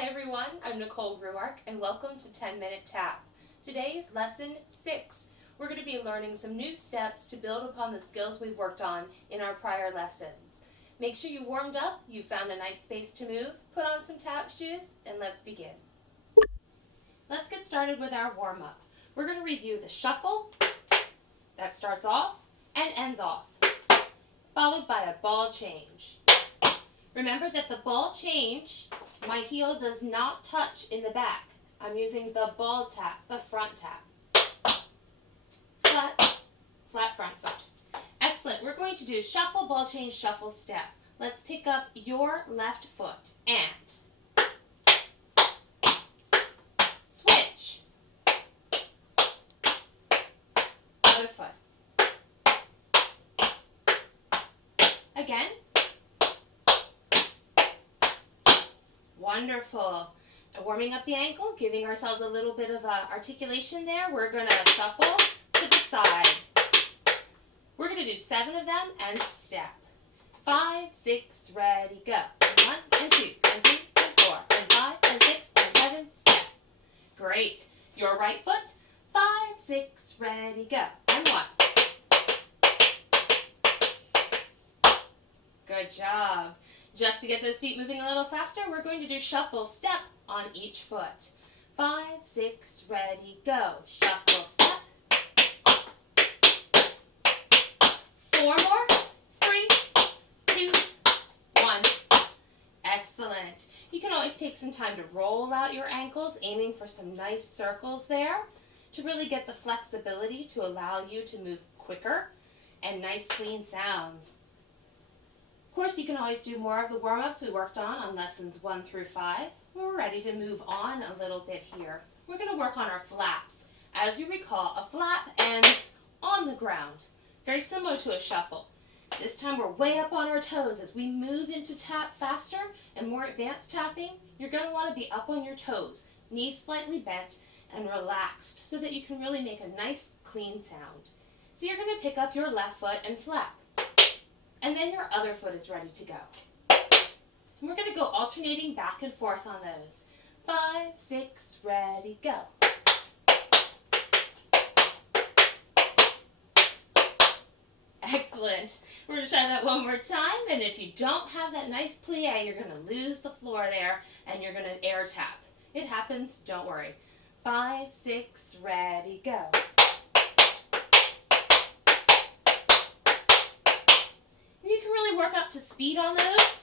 Hi everyone, I'm Nicole Ruark and welcome to 10-Minute Tap. Today's lesson 6. We're going to be learning some new steps to build upon the skills we've worked on in our prior lessons. Make sure you warmed up, you found a nice space to move, put on some tap shoes, and let's begin. Let's get started with our warm-up. We're going to review the shuffle that starts off and ends off, followed by a ball change. Remember that the ball change, my heel does not touch in the back. I'm using the ball tap, the front tap. Flat, flat front foot. Excellent. We're going to do shuffle, ball change, shuffle, step. Let's pick up your left foot and switch. Other foot. Again. Wonderful. Warming up the ankle, giving ourselves a little bit of articulation there. We're going to shuffle to the side. We're going to do 7 of them and step. 5, 6, ready, go. 1 and 2 and 3 and 4 and 5 and 6 and 7, step. Great. Your right foot. 5, 6, ready, go. And 1. Good job. Just to get those feet moving a little faster, we're going to do shuffle, step on each foot. 5, 6, ready, go. Shuffle, step. 4 more. 3, 2, 1. Excellent. You can always take some time to roll out your ankles, aiming for some nice circles there to really get the flexibility to allow you to move quicker and nice clean sounds. Of course, you can always do more of the warm-ups we worked on lessons 1 through 5. We're ready to move on a little bit here. We're going to work on our flaps. As you recall, a flap ends on the ground, very similar to a shuffle. This time we're way up on our toes. As we move into tap faster and more advanced tapping, you're going to want to be up on your toes, knees slightly bent and relaxed so that you can really make a nice clean sound. So you're going to pick up your left foot and flap. And then your other foot is ready to go. And we're going to go alternating back and forth on those. 5, 6, ready, go. Excellent. We're going to try that one more time. And if you don't have that nice plie, you're going to lose the floor there and you're going to air tap. It happens, don't worry. 5, 6, ready, go. Work up to speed on those.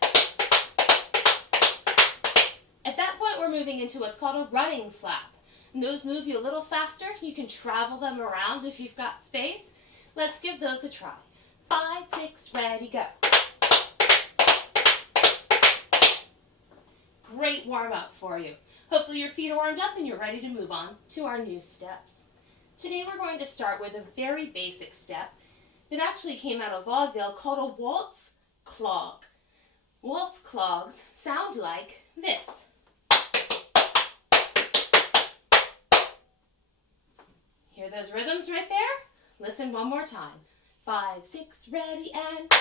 At that point, we're moving into what's called a running flap. And those move you a little faster. You can travel them around if you've got space. Let's give those a try. 5, 6, ready, go. Great warm up for you. Hopefully your feet are warmed up and you're ready to move on to our new steps. Today we're going to start with a very basic step that actually came out of vaudeville called a Waltz Clog. Waltz clogs sound like this. Hear those rhythms right there? Listen one more time. 5, 6, ready, and...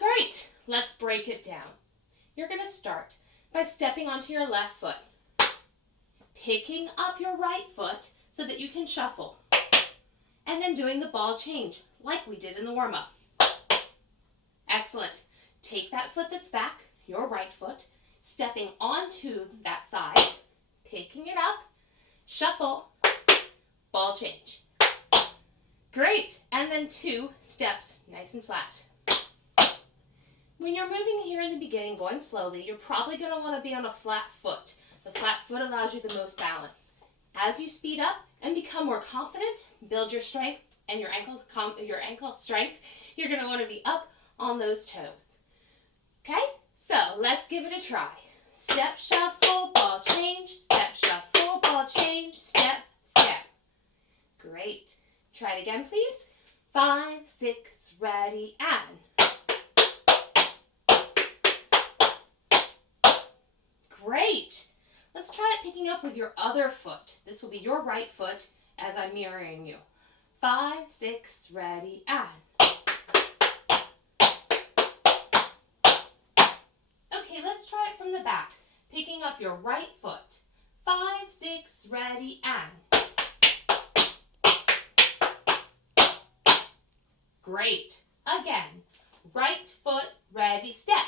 Great! Let's break it down. You're going to start by stepping onto your left foot, picking up your right foot so that you can shuffle, and then doing the ball change like we did in the warm-up. Excellent. Take that foot that's back, your right foot, stepping onto that side, picking it up, shuffle, ball change. Great. And then 2 steps, nice and flat. When you're moving here in the beginning, going slowly, you're probably going to want to be on a flat foot. The flat foot allows you the most balance. As you speed up and become more confident, build your strength and your ankle strength, you're going to want to be up on those toes. Okay? So let's give it a try. Step, shuffle, ball change, step, shuffle, ball change, step, step. Great. Try it again, please. 5, 6, ready, and... Great. Let's try it picking up with your other foot. This will be your right foot as I'm mirroring you. 5, 6, ready, and... the back, picking up your right foot. 5, 6, ready, and. Great. Again, right foot, ready, step.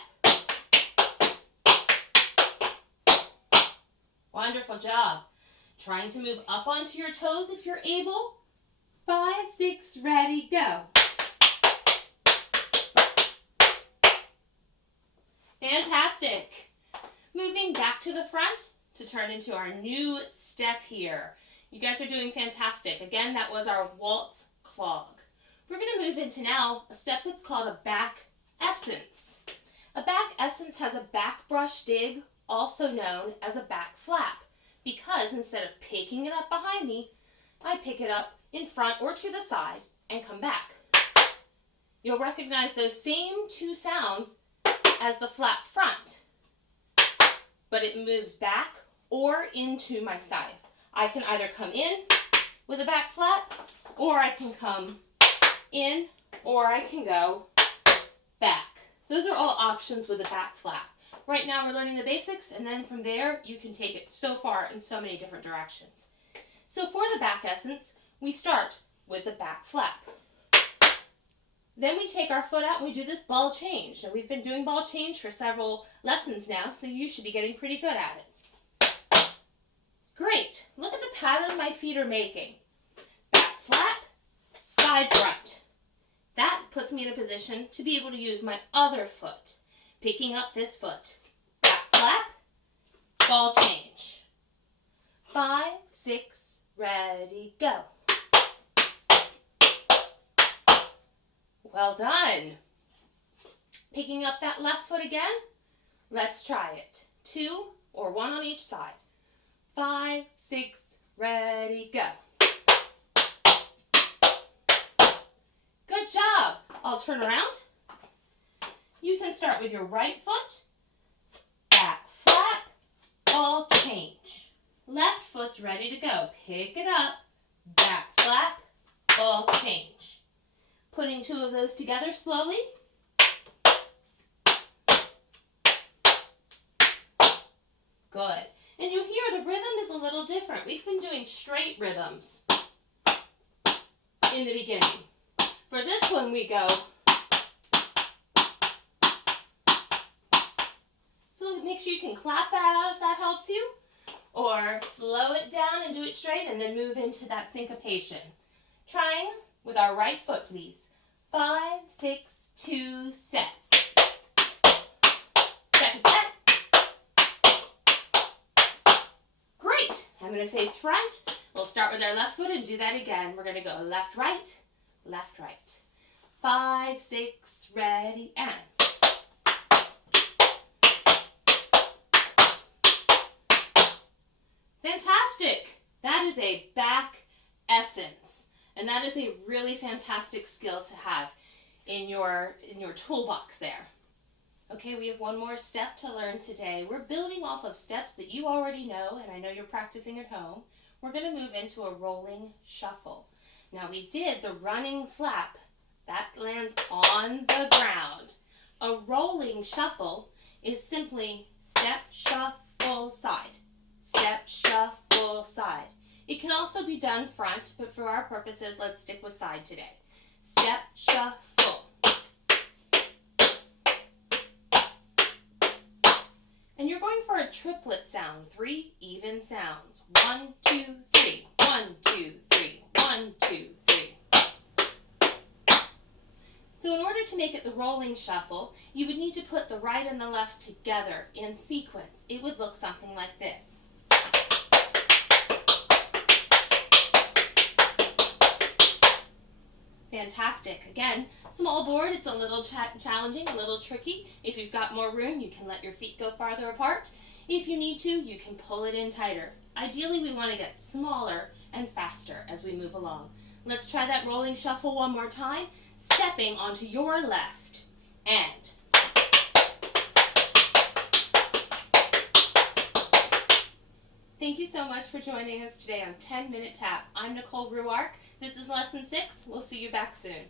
Wonderful job. Trying to move up onto your toes if you're able. 5, 6, ready, go. Fantastic. Moving back to the front to turn into our new step here. You guys are doing fantastic. Again, that was our Waltz Clog. We're going to move into now a step that's called a back essence. A back essence has a back brush dig, also known as a back flap, because instead of picking it up behind me, I pick it up in front or to the side and come back. You'll recognize those same two sounds as the flap front, but it moves back or into my side. I can either come in with a back flap, or I can come in, or I can go back. Those are all options with a back flap. Right now we're learning the basics, and then from there you can take it so far in so many different directions. So for the back essence, we start with the back flap. Then we take our foot out and we do this ball change. Now we've been doing ball change for several lessons now, so you should be getting pretty good at it. Great. Look at the pattern my feet are making. Back flap, side front. That puts me in a position to be able to use my other foot. Picking up this foot. Back flap, ball change. 5, 6, ready, go. Well done. Picking up that left foot again. Let's try it. 2 or 1 on each side. 5, 6, ready, go. Good job. I'll turn around. You can start with your right foot. Back flap, ball change. Left foot's ready to go. Pick it up. Back flap, ball change. Putting 2 of those together slowly. Good. And you hear the rhythm is a little different. We've been doing straight rhythms in the beginning. For this one we go. So make sure you can clap that out if that helps you. Or slow it down and do it straight and then move into that syncopation. Trying with our right foot, please. 5, 6, 2, sets. Second set. Great. I'm going to face front. We'll start with our left foot and do that again. We're going to go left, right, left, right. 5, 6, ready, and. Fantastic. That is a back essence. And that is a really fantastic skill to have in your toolbox there. Okay, we have one more step to learn today. We're building off of steps that you already know, and I know you're practicing at home. We're going to move into a rolling shuffle. Now we did the running flap. That lands on the ground. A rolling shuffle is simply step, shuffle, side. Step, shuffle, side. It can also be done front, but for our purposes, let's stick with side today. Step, shuffle. And you're going for a triplet sound, 3 even sounds. 1, 2, 3. 1, 2, 3. 1, 2, 3. So in order to make it the rolling shuffle, you would need to put the right and the left together in sequence. It would look something like this. Fantastic. Again, small board, it's a little challenging, a little tricky. If you've got more room, you can let your feet go farther apart. If you need to, you can pull it in tighter. Ideally, we want to get smaller and faster as we move along. Let's try that rolling shuffle one more time, stepping onto your left and. Thank you so much for joining us today on 10 Minute Tap. I'm Nicole Ruark. This is Lesson 6. We'll see you back soon.